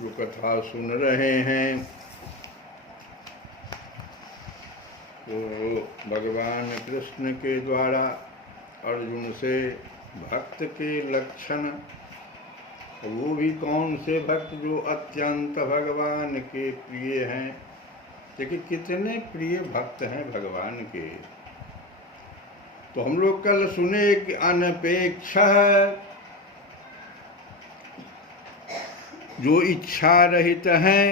जो कथा सुन रहे हैं तो भगवान कृष्ण के द्वारा अर्जुन से भक्त के लक्षण, वो भी कौन से भक्त जो अत्यंत भगवान के प्रिय हैं। देखिए कितने प्रिय भक्त हैं भगवान के। तो हम लोग कल सुने कि अनपेक्ष जो इच्छा रहित हैं,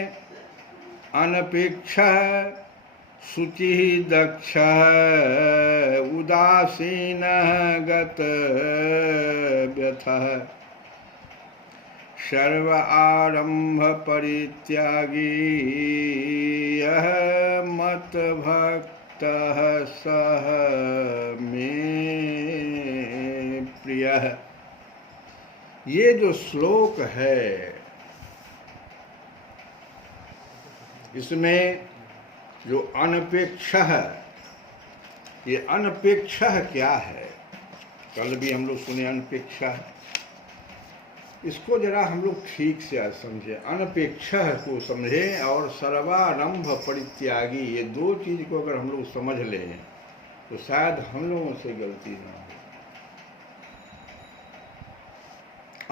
अनपेक्ष शुचि दक्ष उदासीन गत व्यथः सर्व आरंभ परित्यागी यह मत भक्तः सह मे प्रियः। ये जो श्लोक है इसमें जो अनपेक्ष है, ये अनपेक्ष क्या है? कल भी हम लोग सुने अनपेक्ष, इसको जरा हम लोग ठीक से समझे। अनपेक्ष को समझे और सर्वारंभ परित्यागी, ये दो चीज को अगर हम लोग समझ लें तो शायद हम लोगों से गलती ना हो।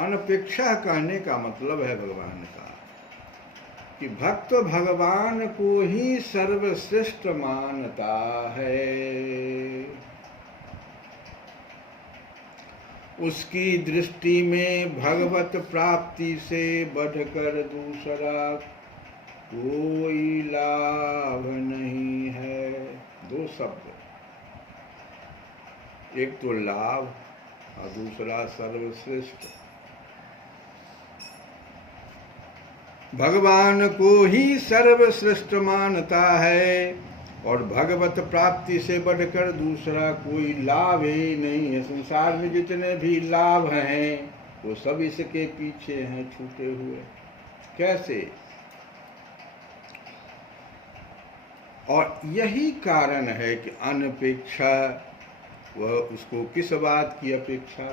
अनपेक्ष कहने का मतलब है भगवान का कि भक्त भगवान को ही सर्वश्रेष्ठ मानता है। उसकी दृष्टि में भगवत प्राप्ति से बढ़कर दूसरा कोई लाभ नहीं है। दो शब्द, एक तो लाभ और दूसरा सर्वश्रेष्ठ। भगवान को ही सर्वश्रेष्ठ मानता है और भगवत प्राप्ति से बढ़कर दूसरा कोई लाभ ही नहीं है। संसार में जितने भी लाभ हैं वो सब इसके पीछे हैं छूटे हुए। कैसे? और यही कारण है कि अनपेक्षा, वह उसको किस बात की अपेक्षा?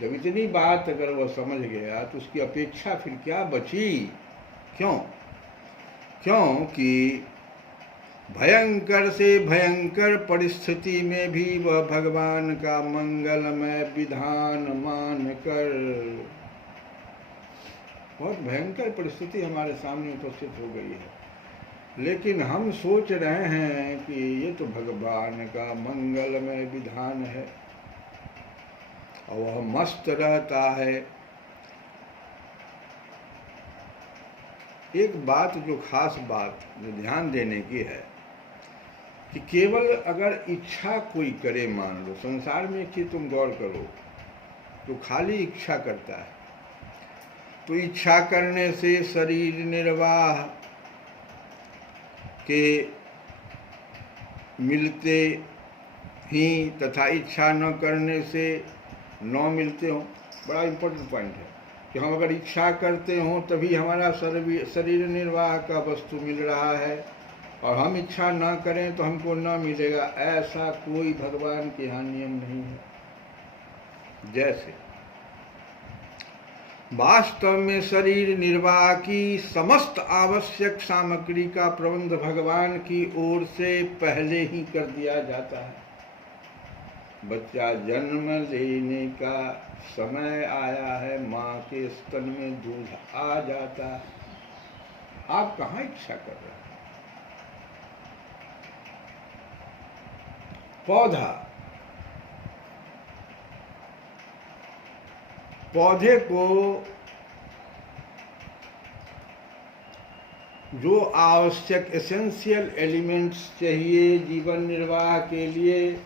जब इतनी बात अगर वह समझ गया तो उसकी अपेक्षा फिर क्या बची? क्यों? क्योंकि भयंकर से भयंकर परिस्थिति में भी वह भगवान का मंगलमय विधान मानकर, बहुत भयंकर परिस्थिति हमारे सामने उपस्थित हो गई है, लेकिन हम सोच रहे हैं कि ये तो भगवान का मंगलमय विधान है और वह मस्त रहता है। एक बात जो खास बात जो ध्यान देने की है कि केवल अगर इच्छा कोई करे, मान लो संसार में एक चीज तुम गौर करो तो खाली इच्छा करता है, तो इच्छा करने से शरीर निर्वाह के मिलते ही तथा इच्छा न करने से न मिलते हो। बड़ा इम्पोर्टेंट पॉइंट है कि हम अगर इच्छा करते हो तभी हमारा शरीर निर्वाह का वस्तु मिल रहा है और हम इच्छा ना करें तो हमको न मिलेगा। ऐसा कोई भगवान के यहाँ नियम नहीं है। जैसे वास्तव में शरीर निर्वाह की समस्त आवश्यक सामग्री का प्रबंध भगवान की ओर से पहले ही कर दिया जाता है। बच्चा जन्म लेने का समय आया है, माँ के स्तन में दूध आ जाता है, आप कहाँ इच्छा कर रहे हैं? पौधे को जो आवश्यक एसेंशियल एलिमेंट्स चाहिए जीवन निर्वाह के लिए,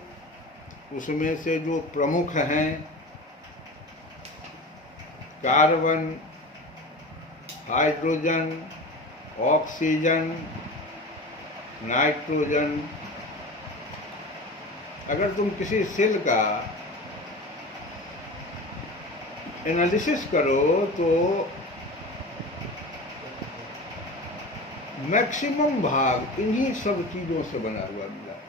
उसमें से जो प्रमुख हैं कार्बन, हाइड्रोजन, ऑक्सीजन, नाइट्रोजन। अगर तुम किसी सेल का एनालिसिस करो तो मैक्सिमम भाग इन्हीं सब चीज़ों से बना हुआ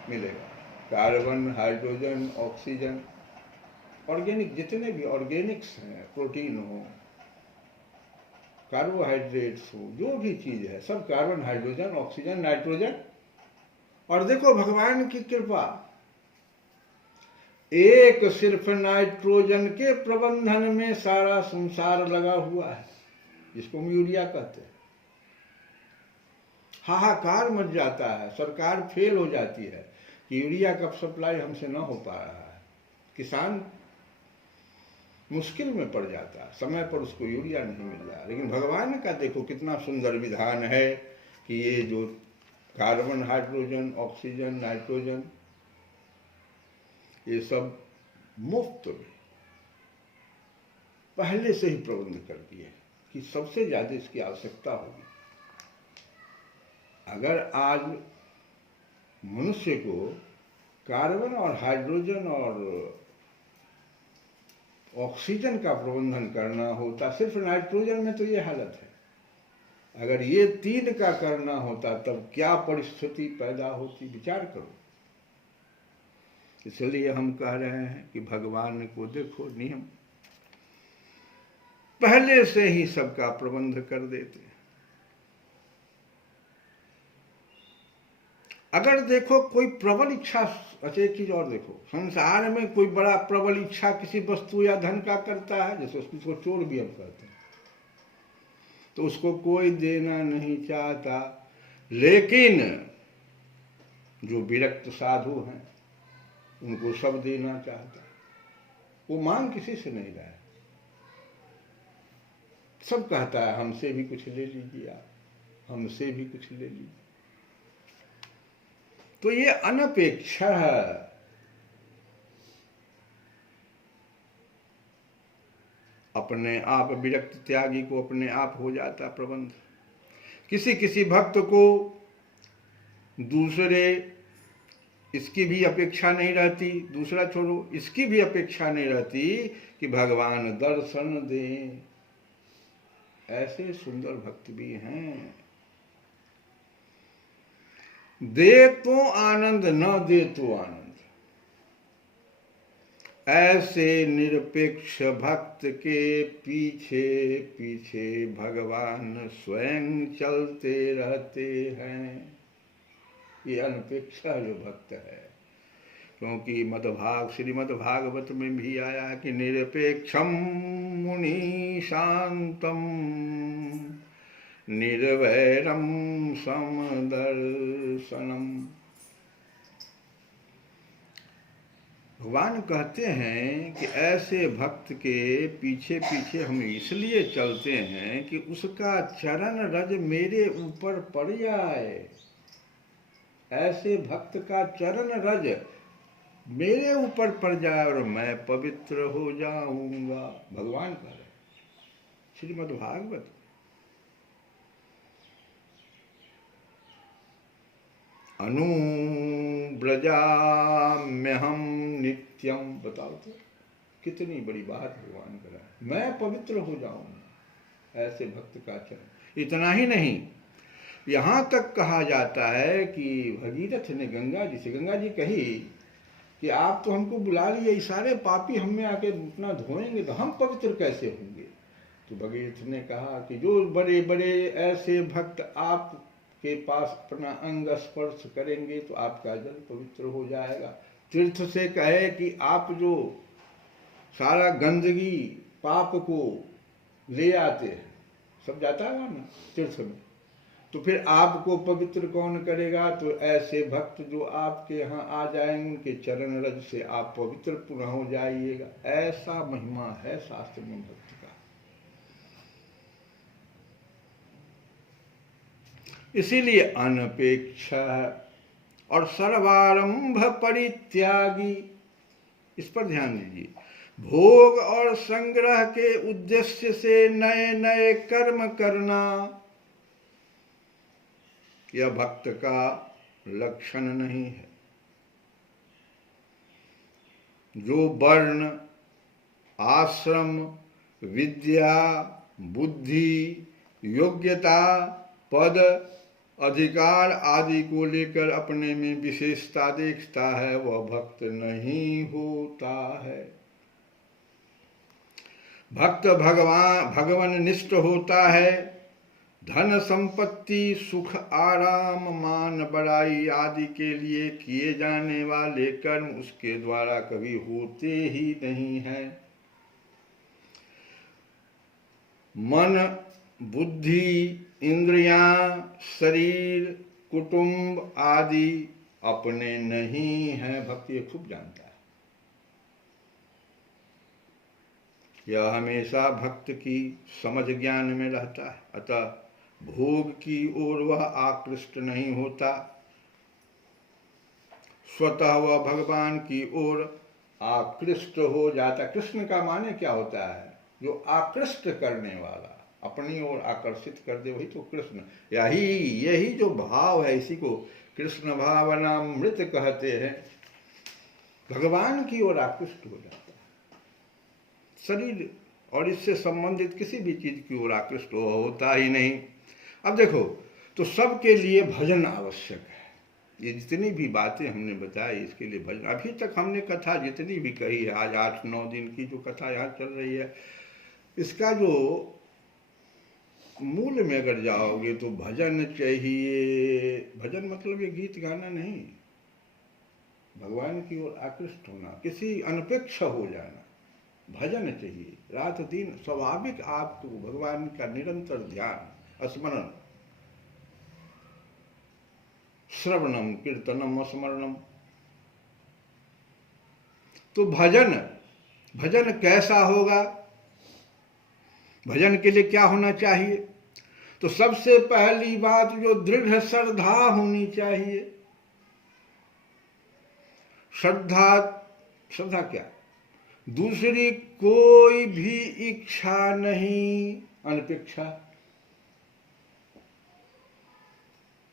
मिलेगा। कार्बन, हाइड्रोजन, ऑक्सीजन, ऑर्गेनिक जितने भी ऑर्गेनिक्स हैं, प्रोटीन हो, कार्बोहाइड्रेट्स हो, जो भी चीज़ है सब कार्बन, हाइड्रोजन, ऑक्सीजन, नाइट्रोजन। और देखो भगवान की कृपा, एक सिर्फ नाइट्रोजन के प्रबंधन में सारा संसार लगा हुआ है, जिसको हम यूरिया कहते हैं। हाहाकार मच जाता है, सरकार फेल हो जाती है कि यूरिया का सप्लाई हमसे न हो पा रहा है, किसान मुश्किल में पड़ जाता है, समय पर उसको यूरिया नहीं मिल रहा। लेकिन भगवान का देखो कितना सुंदर विधान है कि ये जो कार्बन, हाइड्रोजन, ऑक्सीजन, नाइट्रोजन, ये सब मुफ्त में पहले से ही प्रबंध कर दिए कि सबसे ज्यादा इसकी आवश्यकता होगी। अगर आज मनुष्य को कार्बन और हाइड्रोजन और ऑक्सीजन का प्रबंधन करना होता, सिर्फ नाइट्रोजन में तो ये हालत है, अगर ये 3 का करना होता तब क्या परिस्थिति पैदा होती, विचार करो। इसलिए हम कह रहे हैं कि भगवान को देखो, नियम पहले से ही सबका प्रबंध कर देते हैं। अगर देखो कोई प्रबल इच्छा, अच्छा एक चीज और देखो, संसार में कोई बड़ा प्रबल इच्छा किसी वस्तु या धन का करता है, जैसे उसको चोर भी हम कहते हैं, तो उसको कोई देना नहीं चाहता। लेकिन जो विरक्त साधु हैं उनको सब देना चाहता है, वो मांग किसी से नहीं रहा है, सब कहता है हमसे भी कुछ ले लीजिए आप, हमसे भी कुछ ले लीजिए। तो ये अनपेक्षा है। अपने आप विरक्त त्यागी को अपने आप हो जाता प्रबंध। किसी किसी भक्त को दूसरे इसकी भी अपेक्षा नहीं रहती, दूसरा छोड़ो, इसकी भी अपेक्षा नहीं रहती कि भगवान दर्शन दें। ऐसे सुंदर भक्त भी हैं। दे तो आनंद, न दे तो आनंद। ऐसे निरपेक्ष भक्त के पीछे पीछे भगवान स्वयं चलते रहते हैं। ये अनपेक्षा जो भक्त है, क्योंकि श्रीमद् भागवत में भी आया कि निरपेक्षम मुनि शांतम निर्वैरम समदर्शनम। भगवान कहते हैं कि ऐसे भक्त के पीछे पीछे हम इसलिए चलते हैं कि उसका चरण रज मेरे ऊपर पड़ जाए। ऐसे भक्त का चरण रज मेरे ऊपर पड़ जाए और मैं पवित्र हो जाऊंगा, भगवान कह रहे श्रीमद् भागवत। अनुव्रजाम्यहम नित्यम। बताओ तो कितनी बड़ी बात भगवान कर रहा है, मैं पवित्र हो जाऊंगा ऐसे भक्त का चरण। इतना ही नहीं, यहां तक कहा जाता है कि भगीरथ ने गंगा जी कही कि आप तो हमको बुला लिए, सारे पापी हम में आके इतना धोएंगे तो हम पवित्र कैसे होंगे। तो भगीरथ ने कहा कि जो बड़े बड़े ऐसे भक्त आप के पास अपना अंग स्पर्श करेंगे तो आपका जल पवित्र हो जाएगा। तीर्थ से कहे कि आप जो सारा गंदगी पाप को ले आते हैं, सब जाता है ना तीर्थ में, तो फिर आपको पवित्र कौन करेगा। तो ऐसे भक्त जो आपके यहाँ आ जाएंगे, उनके चरण रज से आप पवित्र पुनः हो जाइएगा। ऐसा महिमा है शास्त्र में भक्त का। इसीलिए अनपेक्ष और सर्वारंभ परित्यागी, इस पर ध्यान दीजिए। भोग और संग्रह के उद्देश्य से नए नए कर्म करना यह भक्त का लक्षण नहीं है। जो वर्ण, आश्रम, विद्या, बुद्धि, योग्यता, पद, अधिकार आदि को लेकर अपने में विशेषता देखता है, वह भक्त नहीं होता है। भक्त भगवान निष्ठ होता है। धन संपत्ति सुख आराम मान बड़ाई आदि के लिए किए जाने वाले कर्म उसके द्वारा कभी होते ही नहीं हैं। मन बुद्धि इंद्रियां शरीर कुटुंब आदि अपने नहीं हैं। भक्त ये खूब जानता है। यह हमेशा भक्त की समझ ज्ञान में रहता है। अतः भोग की ओर वह आकृष्ट नहीं होता, स्वतः वह भगवान की ओर आकृष्ट हो जाता। कृष्ण का माने क्या होता है? जो आकृष्ट करने वाला, अपनी ओर आकर्षित कर दे, वही तो कृष्ण। यही जो भाव है, इसी को कृष्ण भावनामृत कहते हैं। भगवान की ओर आकृष्ट हो जाता है। शरीर और इससे संबंधित किसी भी चीज की ओर आकृष्ट होता ही नहीं। अब देखो, तो सबके लिए भजन आवश्यक है। ये जितनी भी बातें हमने बताई, इसके लिए भजन। अभी तक हमने कथा जितनी भी कही है, आज 8-9 दिन की जो कथा यहाँ चल रही है, इसका जो मूल में अगर जाओगे तो भजन चाहिए। भजन मतलब ये गीत गाना नहीं, भगवान की ओर आकृष्ट होना, किसी अनपेक्ष हो जाना। भजन चाहिए रात दिन, स्वाभाविक आपको भगवान का निरंतर ध्यान, स्मरण, श्रवणम कीर्तनम स्मरणम। तो भजन कैसा होगा? भजन के लिए क्या होना चाहिए? तो सबसे पहली बात, जो दृढ़ श्रद्धा होनी चाहिए। श्रद्धा क्या? दूसरी कोई भी इच्छा नहीं, अनपेक्षा।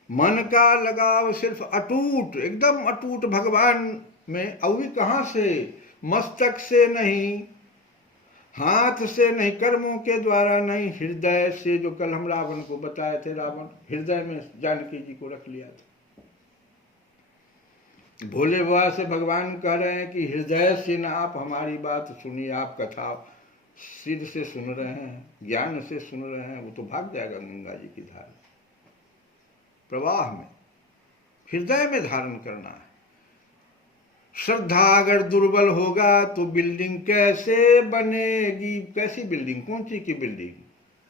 मन का लगाव सिर्फ अटूट, एकदम अटूट भगवान में। अभी कहां से? मस्तक से नहीं, हाथ से नहीं, कर्मों के द्वारा नहीं, हृदय से। जो कल हम रावण को बताए थे, रावण हृदय में जानकी जी को रख लिया था। भोले बाबा से भगवान कह रहे हैं कि हृदय से ना आप हमारी बात सुनिए, आप कथा सिद्ध से सुन रहे हैं, ज्ञान से सुन रहे हैं, वो तो भाग जाएगा गंगा जी की धारा प्रवाह में। हृदय में धारण करना है। श्रद्धा अगर दुर्बल होगा तो बिल्डिंग कैसे बनेगी? कैसी बिल्डिंग? कौन सी की बिल्डिंग?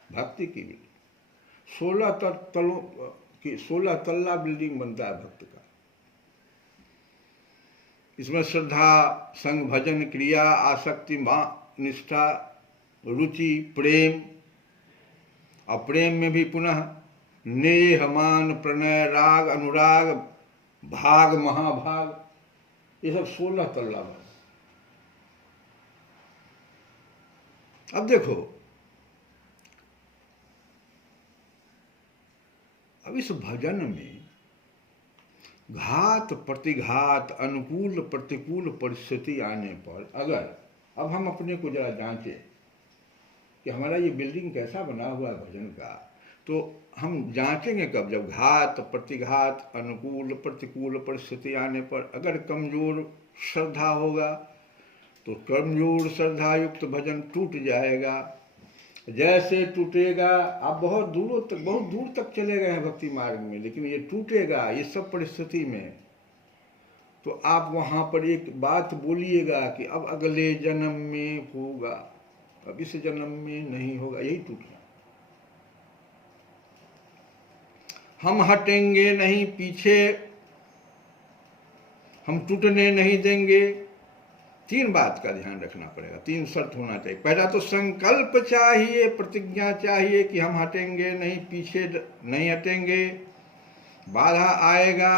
भक्ति की बिल्डिंग। 16 तल्ला बिल्डिंग बनता है भक्त का। इसमें श्रद्धा, संग, भजन, क्रिया, आसक्ति, निष्ठा, रुचि, प्रेम। और प्रेम में भी पुनः नेह, मान, प्रणय, राग, अनुराग, भाग, महाभाग, ये सब 16 तल्ला बना। अब देखो, अब इस भजन में घात प्रतिघात, अनुकूल प्रतिकूल परिस्थिति आने पर, अगर अब हम अपने को जरा जांचें कि हमारा ये बिल्डिंग कैसा बना हुआ है भजन का, तो हम जांचेंगे कब? जब घात प्रतिघात, अनुकूल प्रतिकूल परिस्थिति आने पर अगर कमजोर श्रद्धा होगा तो कमजोर श्रद्धा युक्त भजन टूट जाएगा। जैसे टूटेगा, आप बहुत दूर तक चले गए हैं भक्ति मार्ग में, लेकिन ये टूटेगा ये सब परिस्थिति में, तो आप वहां पर एक बात बोलिएगा कि अब अगले जन्म में होगा, अब इस जन्म में नहीं होगा। यही टूटना। हम हटेंगे नहीं पीछे, हम टूटने नहीं देंगे। 3 बात का ध्यान रखना पड़ेगा, 3 शर्त होना चाहिए। पहला तो संकल्प चाहिए, प्रतिज्ञा चाहिए कि हम हटेंगे नहीं, पीछे नहीं हटेंगे। बाधा आएगा,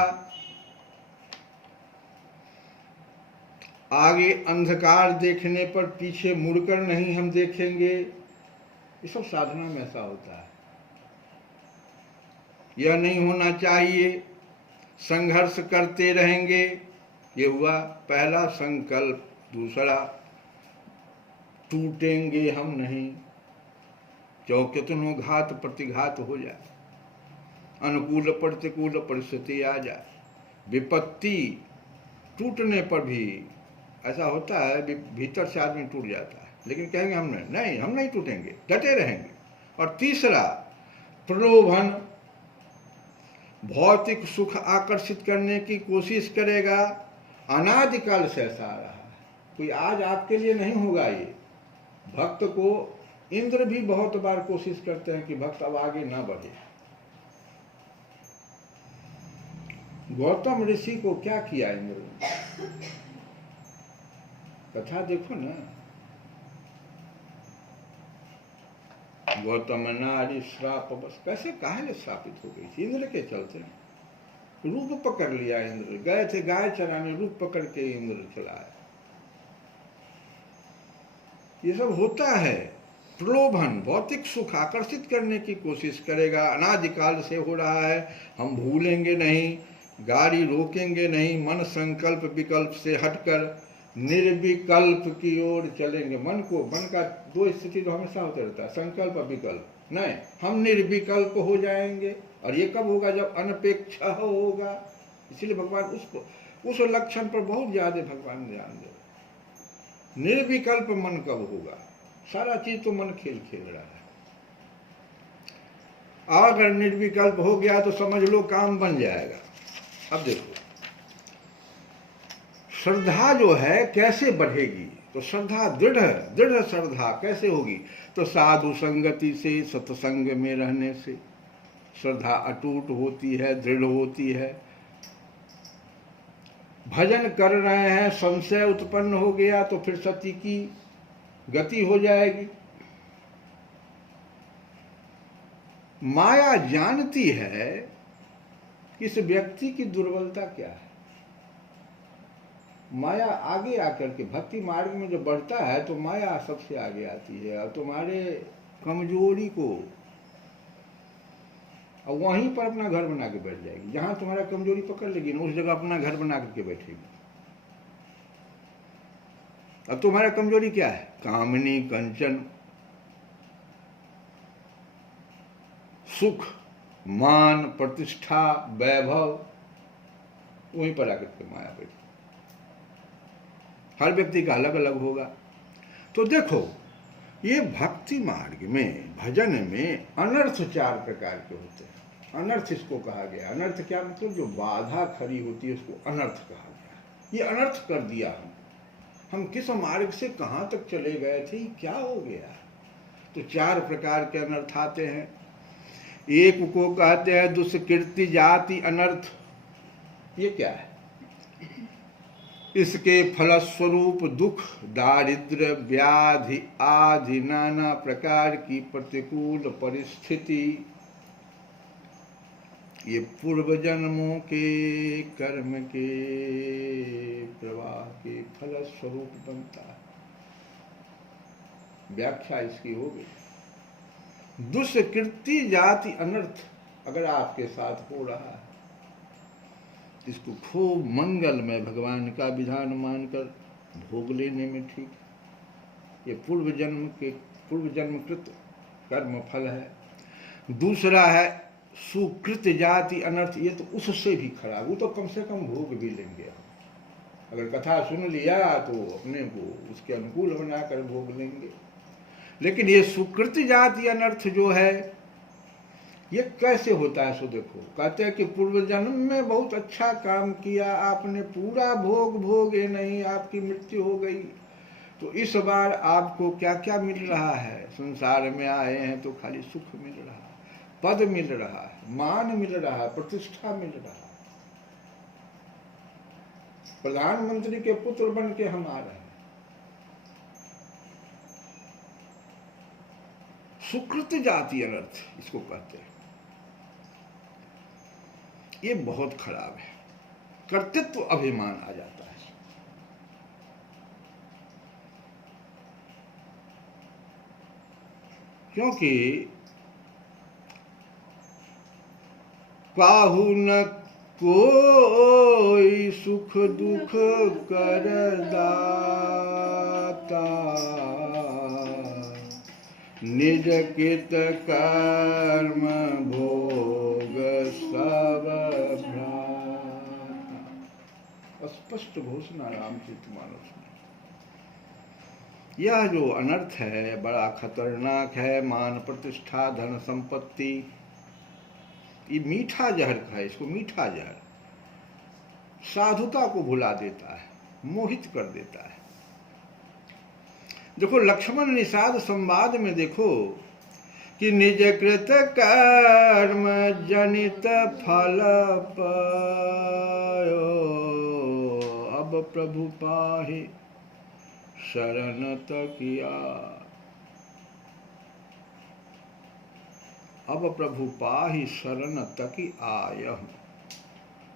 आगे अंधकार देखने पर पीछे मुड़कर नहीं हम देखेंगे। ये सब साधना में ऐसा होता है। यह नहीं होना चाहिए। संघर्ष करते रहेंगे, ये हुआ पहला संकल्प। दूसरा, टूटेंगे हम नहीं, जो कितनों घात प्रतिघात हो जाए, अनुकूल प्रतिकूल परिस्थिति आ जाए, विपत्ति टूटने पर भी ऐसा होता है, भीतर से आदमी टूट जाता है। लेकिन कहेंगे हम नहीं, हम नहीं टूटेंगे, डटे रहेंगे। और तीसरा प्रलोभन, भौतिक सुख आकर्षित करने की कोशिश करेगा। अनादिकाल से ऐसा आ रहा है, कोई आज आपके लिए नहीं होगा। ये भक्त को इंद्र भी बहुत बार कोशिश करते हैं कि भक्त अब आगे ना बढ़े। गौतम ऋषि को क्या किया इंद्र ने? कथा देखो ना। गौतम नारी श्राप बस, कैसे काहे श्रापित हो गई थी? इंद्र के चलते। रूप पकड़ लिया इंद्र, गए थे गाय चराने, रूप पकड़ के इंद्र चलाया। ये सब होता है। प्रलोभन, भौतिक सुख आकर्षित करने की कोशिश करेगा, अनादिकाल से हो रहा है। हम भूलेंगे नहीं, गाड़ी रोकेंगे नहीं, मन संकल्प विकल्प से हटकर निर्विकल्प की ओर चलेंगे। मन का दो स्थिति तो हमेशा होता रहता है, संकल्प विकल्प। नहीं, हम निर्विकल्प हो जाएंगे। और ये कब होगा? जब अनपेक्ष होगा। इसलिए भगवान उस लक्षण पर बहुत ज्यादा भगवान ध्यान दे। निर्विकल्प मन कब होगा? सारा चीज तो मन खेल रहा है। अगर निर्विकल्प हो गया तो समझ लो काम बन जाएगा। अब देखो, श्रद्धा जो है कैसे बढ़ेगी? तो श्रद्धा दृढ़ श्रद्धा कैसे होगी? तो साधु संगति से, सत्संग में रहने से श्रद्धा अटूट होती है, दृढ़ होती है। भजन कर रहे हैं, संशय उत्पन्न हो गया तो फिर सत्य की गति हो जाएगी। माया जानती है कि इस व्यक्ति की दुर्बलता क्या है। माया आगे आकर के भक्ति मार्ग में जो बढ़ता है तो माया सबसे आगे आती है और तुम्हारे कमजोरी को और वहीं पर अपना घर बना के बैठ जाएगी। जहां तुम्हारा कमजोरी पकड़ लेगी ना, उस जगह अपना घर बना करके बैठेगी। अब तुम्हारा कमजोरी क्या है? कामनी, कंचन, सुख, मान, प्रतिष्ठा, वैभव, वहीं पर आकर के माया बैठी। हर व्यक्ति का अलग अलग होगा। तो देखो, ये भक्ति मार्ग में, भजन में अनर्थ 4 प्रकार के होते हैं। अनर्थ इसको कहा गया। अनर्थ क्या मतलब? जो बाधा खड़ी होती है उसको अनर्थ कहा गया। ये अनर्थ कर दिया हम किस मार्ग से कहां तक चले गए थे, क्या हो गया? तो 4 प्रकार के अनर्थ आते हैं। एक को कहते हैं दुष्कृति जाति अनर्थ। ये क्या है? इसके फलस्वरूप दुख, दारिद्र्य, व्याधि आदि नाना प्रकार की प्रतिकूल परिस्थिति, ये पूर्व जन्मों के कर्म के प्रवाह के फलस्वरूप बनता है। व्याख्या इसकी हो गई। दुष्कृति जाति अनर्थ अगर आपके साथ हो रहा है, इसको खूब मंगल में भगवान का विधान मानकर भोग लेने में ठीक। ये पूर्व जन्मकृत कर्म फल है। दूसरा है सुकृत जाति अनर्थ। ये तो उससे भी खराब, वो तो कम से कम भोग भी लेंगे। अगर कथा सुन लिया तो अपने को उसके अनुकूल बनाकर भोग लेंगे। लेकिन ये सुकृत जाति अनर्थ जो है, ये कैसे होता है? सो देखो, कहते हैं कि पूर्व जन्म में बहुत अच्छा काम किया आपने, पूरा भोग भोगे नहीं, आपकी मृत्यु हो गई, तो इस बार आपको क्या क्या मिल रहा है? संसार में आए हैं तो खाली सुख मिल रहा है, पद मिल रहा है, मान मिल रहा है, प्रतिष्ठा मिल रहा है। प्रधानमंत्री के पुत्र बन के हम आ रहे हैं। सुकृत जाति अनर्थ इसको कहते हैं। ये बहुत खराब है। कर्तृत्व अभिमान आ जाता है। क्योंकि काहू न कोई सुख दुख कर दाता, निज कित कर्म भोग सब भ्राता। स्पष्ट घोषणा रामचरितमानस में। यह जो अनर्थ है बड़ा खतरनाक है। मान प्रतिष्ठा, धन संपत्ति, ये मीठा जहर का है। इसको मीठा जहर साधुता को भुला देता है, मोहित कर देता है। देखो लक्ष्मण निषाद संवाद में देखो कि निज कृत कर्म जनित फल पायो, अब प्रभु पाहि शरण तकिया। अब प्रभु पाहि शरण तकी आयहु।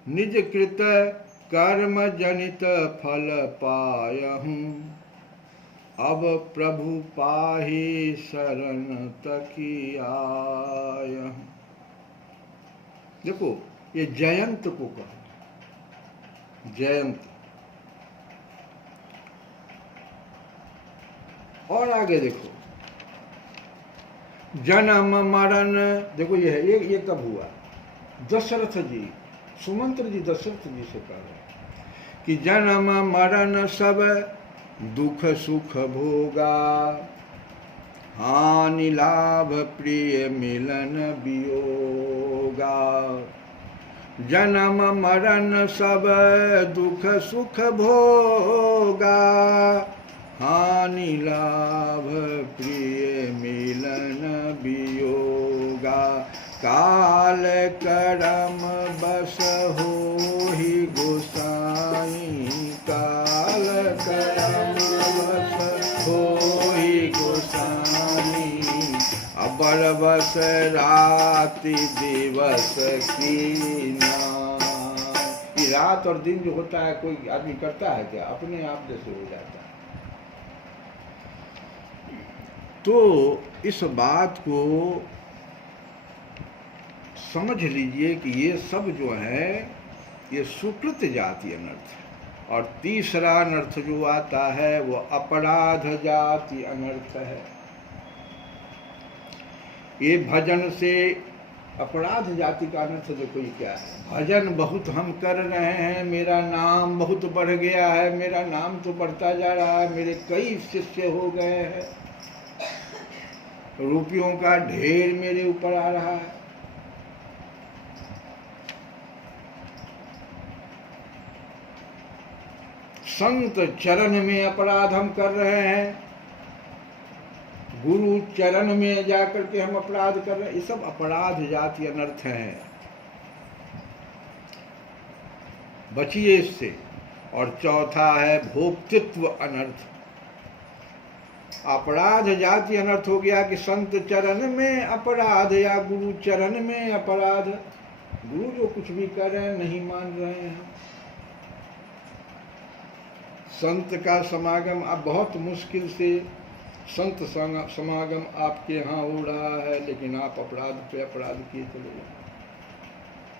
निज कृत कर्म जनित फल पायहु, अब प्रभु पाहि शरण तकी आयहु। देखो ये जयंत को कहो, जयंत। और आगे देखो जन्म मरण, देखो ये है, ये कब हुआ? दशरथ जी, सुमंत्र जी दशरथ जी से कह रहे कि जन्म मरण सब दुख सुख भोगा, हानि लाभ प्रिय मिलन वियोगा। जन्म मरण सब दुख सुख भोगा, हानि लाभ प्रिय मिलन वियोगा। काल करम बस होहि गोसाई, काल करम बस होहि गोसाई। अबर बस राति दिवस कीना। ये रात और दिन जो होता है कोई आदमी करता है क्या? अपने आप जैसे हो जाता है। तो इस बात को समझ लीजिए कि ये सब जो है ये सुकृत जाति अनर्थ है। और तीसरा अनर्थ जो आता है वो अपराध जाति अनर्थ है। ये भजन से अपराध जाति का अनर्थ देखो ये क्या है। भजन बहुत हम कर रहे हैं, मेरा नाम बहुत बढ़ गया है, मेरा नाम तो बढ़ता जा रहा है, मेरे कई शिष्य हो गए हैं, रुपयों का ढेर मेरे ऊपर आ रहा है। संत चरण में अपराध हम कर रहे हैं, गुरु चरण में जाकर के हम अपराध कर रहे हैं। ये सब अपराध जाति अनर्थ हैं, बचिए इससे। और चौथा है भोक्तृत्व अनर्थ। अपराध जाति अनर्थ हो गया कि संत चरण में अपराध या गुरु चरण में अपराध। गुरु जो कुछ भी कर रहे हैं नहीं मान रहे हैं। संत का समागम अब बहुत मुश्किल से संत समागम आपके यहाँ हो रहा है, लेकिन आप अपराध पे अपराध किए चले जाए,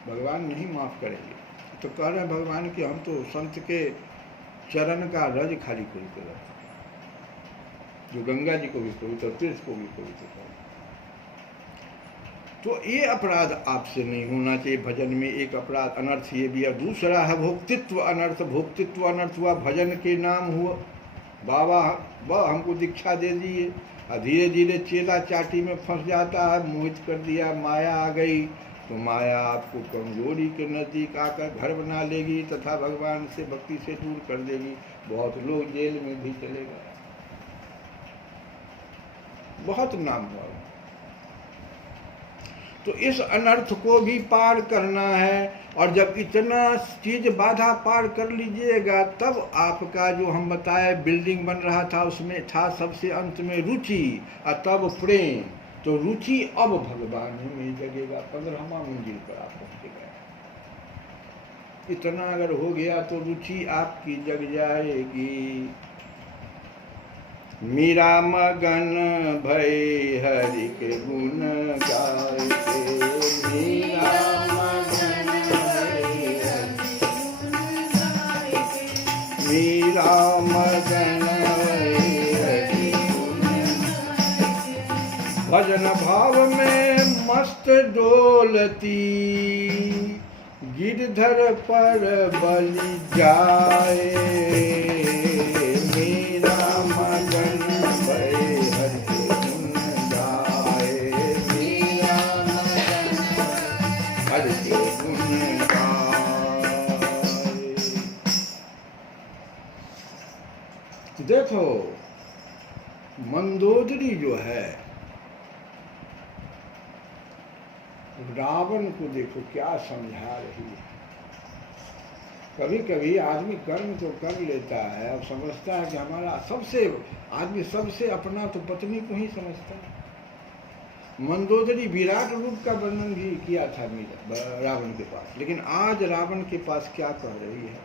भगवान नहीं माफ करेंगे। तो कह रहे हैं भगवान कि हम तो संत के चरण का रज खाली खोलते रहे, जो गंगा जी को भी पवित्र, तीर्थ को भी पवित्र कर। तो ये अपराध आपसे नहीं होना चाहिए। भजन में एक अपराध अनर्थ ये भी है। दूसरा है भोक्तृत्व अनर्थ। भोक्तृत्व अनर्थ हुआ भजन के नाम हुआ, बाबा वह हमको दीक्षा दे दिए, और धीरे धीरे चेला चाटी में फंस जाता है, मोहित कर दिया, माया आ गई। तो माया आपको कमजोरी के नज़दीक आकर घर बना लेगी तथा भगवान से भक्ति से दूर कर देगी। बहुत लोग जेल में भी चले गए, बहुत नाम हुआ। तो इस अनर्थ को भी पार करना है। और जब इतना चीज बाधा पार कर लीजिएगा तब आपका जो हम बताए बिल्डिंग बन रहा था उसमें था सबसे अंत में रुचि और तब प्रेम। तो रुचि अब भगवान ही में जगेगा। 15वां मंजिल पर आप पहुंच गए। इतना अगर हो गया तो रुचि आपकी जग जाएगी। मीरा मगन भई हरि के गुण गाए, मीरा मगन भई मीरा मगन भई हरि भजन भाव में मस्त डोलती, गिरधर पर बलि जाए। मीरा मगन देखो मंदोदरी जो है, रावण को देखो क्या समझा रही है। कभी कभी आदमी कर्म तो कर लेता है और समझता है कि हमारा आदमी सबसे अपना तो पत्नी को ही समझता है। मंदोदरी विराट रूप का वर्णन भी किया था रावण के पास, लेकिन आज रावण के पास क्या कह रही है।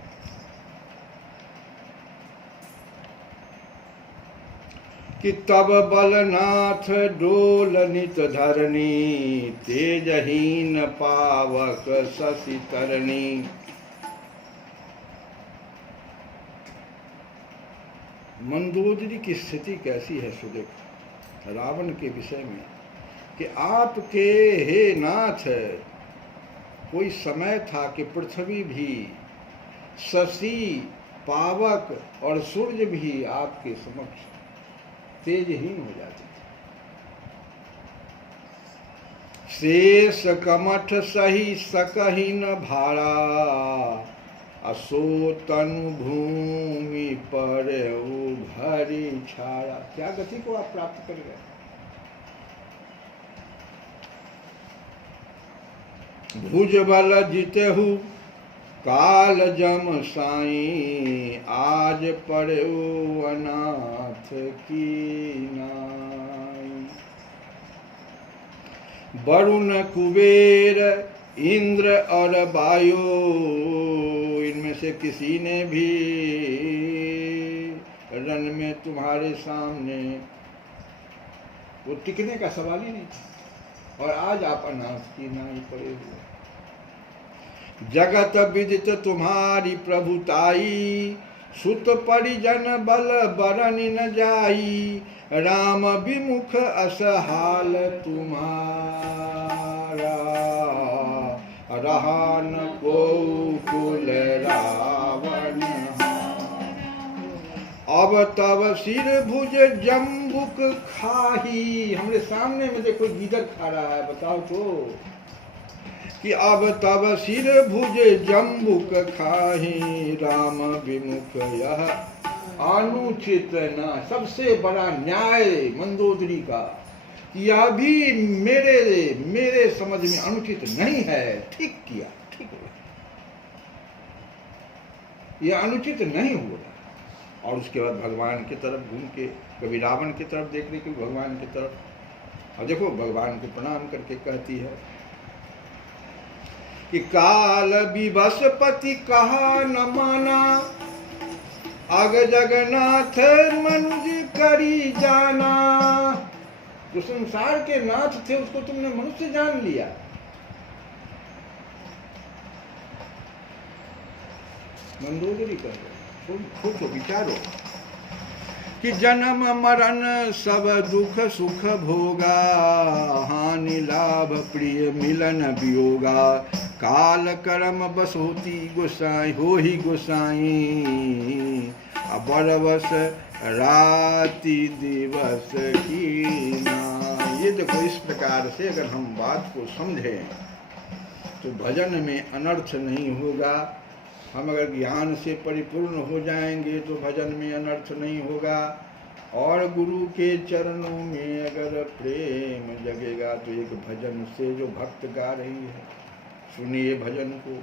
कि तब बलनाथ डोल नित धरनी, तेजहीन पावक शशि तरनी। मंदोदरी की स्थिति कैसी है सुदेख रावण के विषय में, कि आपके हे नाथ कोई समय था कि पृथ्वी भी, शशि, पावक और सूर्य भी आपके समक्ष तेजहीन हो जाते थे। शेष कमठ सही सकही न भारा, असो तनु भूमि पर भरी छाया। क्या गति को आप प्राप्त कर गए। भुज बल जितहु काल जम साई, आज पड़ो अनाथ की नाई। वरुण कुबेर इंद्र और वायु, इनमें से किसी ने भी रण में तुम्हारे सामने वो टिकने का सवाल ही नहीं था, और आज आप अनाथ की नाई पड़े हुए। जगत विदित तुम्हारी प्रभुताई, सुत परिजन बल बरन न जाई। राम विमुख असहाल तुम्हारा, रहा न को कुल रावण। अब तब सिर भुज जम्बुक खाही। हमरे सामने में देखो गीदड़ खा रहा है, बताओ तो। कि अब तब सिर भुज जम्बुक खाही, राम विमुख यह अनुचित न। सबसे बड़ा न्याय मंदोदरी का, यह भी मेरे समझ में अनुचित नहीं है। ठीक किया, ठीक हुआ, यह अनुचित नहीं हुआ। और उसके बाद भगवान की तरफ घूम के, कभी रावण की तरफ देख रही, कभी भगवान की तरफ, और देखो भगवान को प्रणाम करके कहती है कि काल विवशपति कहा न माना, अग जगन्नाथ मनुज करी जाना। जो संसार के नाथ थे उसको तुमने मनुष्य जान लिया। मंदोदरी कह रहे, सोचो विचारो कि जन्म मरण सब दुख सुख भोगा, हानि लाभ प्रिय मिलन वियोगा। काल कर्म बस होती गोसाई, हो ही गोसाई, बरवस राति दिवस की ना। ये देखो, इस प्रकार से अगर हम बात को समझें तो भजन में अनर्थ नहीं होगा। हम अगर ज्ञान से परिपूर्ण हो जाएंगे तो भजन में अनर्थ नहीं होगा। और गुरु के चरणों में अगर प्रेम जगेगा तो एक भजन से जो भक्त गा रही है, सुनिए भजन को।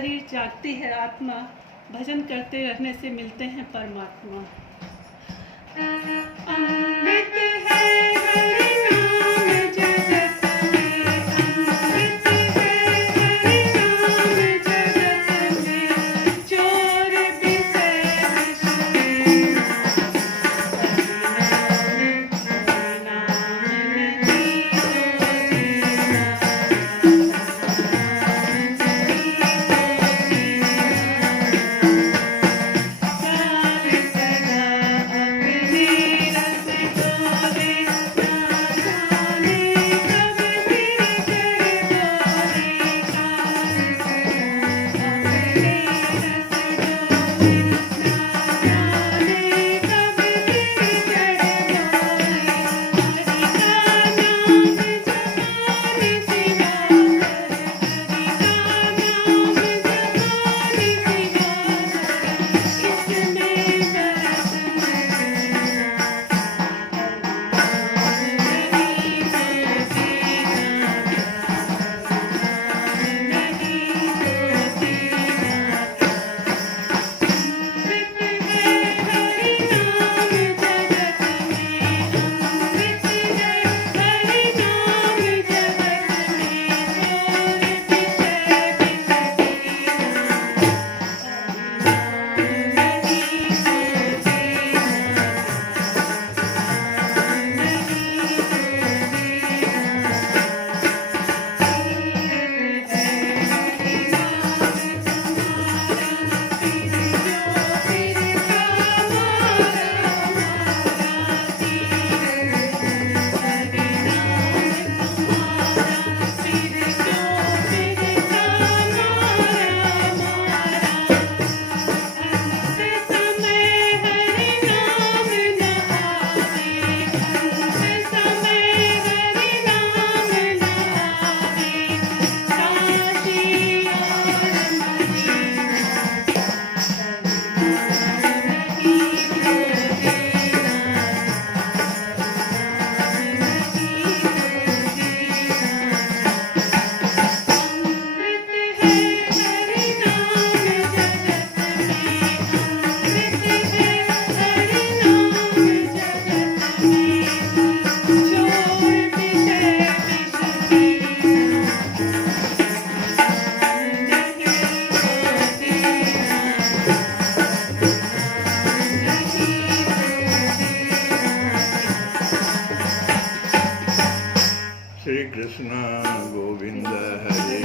शरीर जागती है आत्मा, भजन करते रहने से मिलते हैं परमात्मा। अमृत है हरि नाम जगत में, अमृत है हरि नाम जगत में, चोर विषय विष पीना, हरि नाम नहीं तो जीना। श्री कृष्ण गोविंद हरे